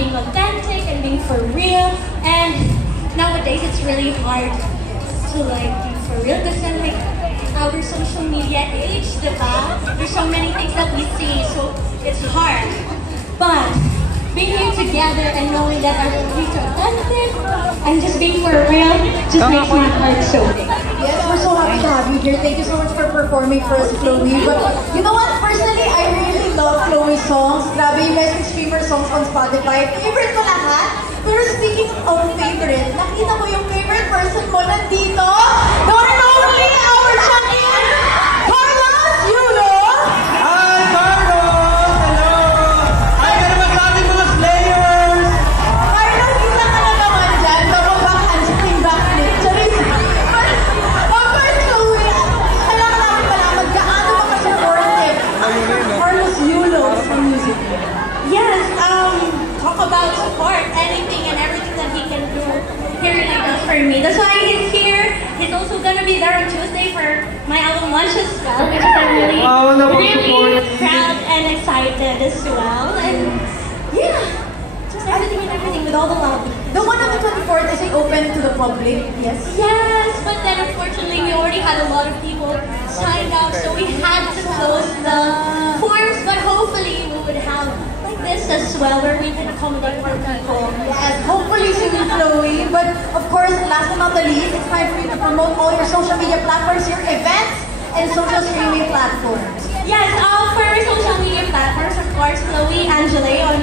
being authentic and being for real. And nowadays it's really hard to like be for real because like our social media age, diba? There's so many things that we see, so it's hard. But being here together and knowing that our communities are authentic and just being for real just makes my heart so big. Yes, we're so happy to have you here. Thank you so much for performing for us, Chloe. But you know what? Personally, I really love Chloe's songs. Grabe yung message streamer songs on Spotify. Favorite ko lahat. Pero speaking of favorite, nakita mo yung favorite person mo nandito? The one and only our champion, Carlos Yulo! Hi, Carlos! Hello! Hi ka naman sa ating mga Slayers! Carlos, isa ka na naman dyan. Double back and spring back flip. Charis! Of course, Chloe, kailangan namin malaman gaano ka ka-supportive Carlos Yulo sa music. Yes, talk about support, anything and everything that he can do. He really does for me. That's why he's here. He's also gonna be there on Tuesday for my album launch as well, which I'm really proud and excited as well. And yeah, just everything with all the love. The one on the 24th is it open to the public? Yes. Yes, but then unfortunately we already had a lot of people signed up, so we had to close the forms. But hopefully we would have like this as well, where we can accommodate more people. Yes, hopefully soon, Chloe. But of course, last but not the least, it's time for you to promote all your social media platforms, your events, and social streaming platforms. Yes, for our social media platforms, of course, Chloe Angele on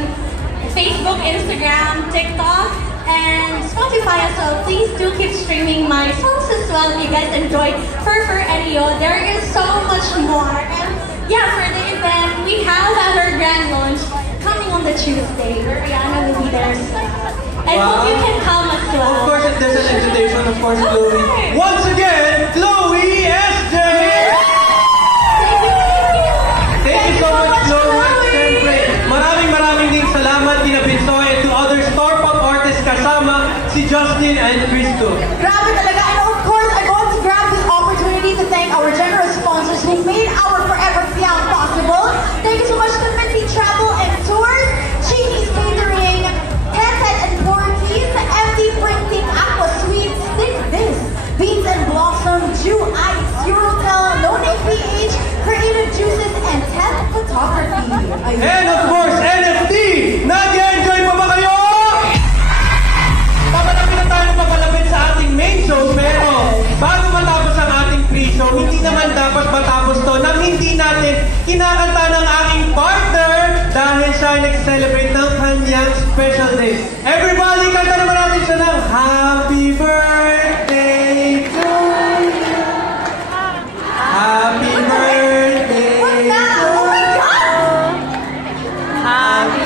Facebook, Instagram, TikTok, and Spotify as well. Please do keep streaming my songs as well if you guys enjoyed Fur and Yo. There is so much more. And yeah, for the event, we have our grand launch coming on the Tuesday where Rihanna will be there as well. I hope you can come as well. Of course, if there's an invitation, of course, Chloe. Once again, Chloe SJ! Thank you so much, Chloe. Siyempre, maraming ding salamat kina Binsoy and to other star pop artists kasama si Justin and Cristo. Grabe talaga. And of course, I want to grab this opportunity to thank our generous sponsors who made our Forever Fiang possible. Thank you so much to Minty Travel and Tours, Chini's Catering, Headset and Porkies, MD Printing, Aqua Sweets, Stick This, Beans and Blossom, Jew Ice, Eurotel, No Name PH, Creative Juices, and Ted Photography. And of course, NFT! Nag-enjoy pa ba kayo? Dapat na tayo papalapit sa ating main show, pero bago matapos ang ating pre-show, hindi naman dapat matapos to nang hindi natin kinakanta ng aking partner dahil siya ay nag-celebrate ng kanyang special day. Everybody, kanta naman natin siya ng Happy Birthday to you! Happy birthday to you! Happy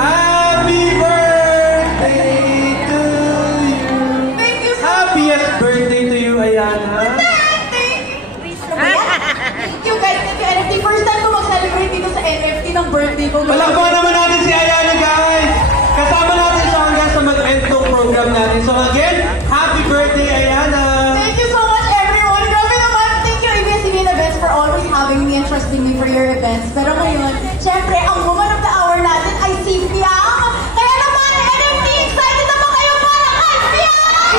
Happy birthday to you! Thank you so Happiest birthday to you, Ayana! Thank you guys. Thank you, NFT. First time ko mag-celebrate dito sa NFT ng birthday ko. Palakpakan naman natin si Ayana, guys! Kasama natin siya hanggang sa mag-end ng program natin. So again, happy birthday, Ayana! Thank you so much, everyone. Grabe naman. Thank you, ABS-CBN Events, for always having me and trusting me for your events. Pero ngayon, syempre, ang woman of the hour natin ay si Fiang. Kaya naman, NFT, excited na ba kayo para kay Fiang?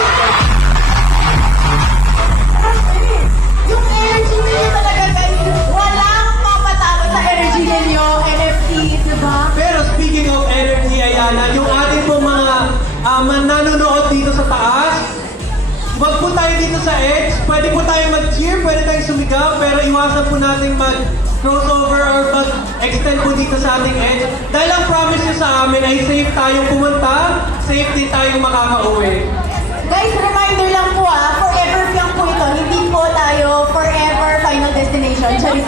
Yung energy niyo talaga, guys. Walang mapatalo sa energy ninyo, NFT, diba? Pero speaking of energy, Ayana, yung ating pong mga nanonood dito sa taas, wag po tayo dito sa edge. Pwede po tayo mag-cheer, pwede tayong sumigaw, pero iwasan po natin mag-crossover or mag-extend po dito sa ating edge. Dahil ang promise nyo sa amin ay safe tayong pumunta, safe din tayong makakauwi. Guys, reminder lang po forever Fiang po ito. Hindi po tayo forever final destination. Charis.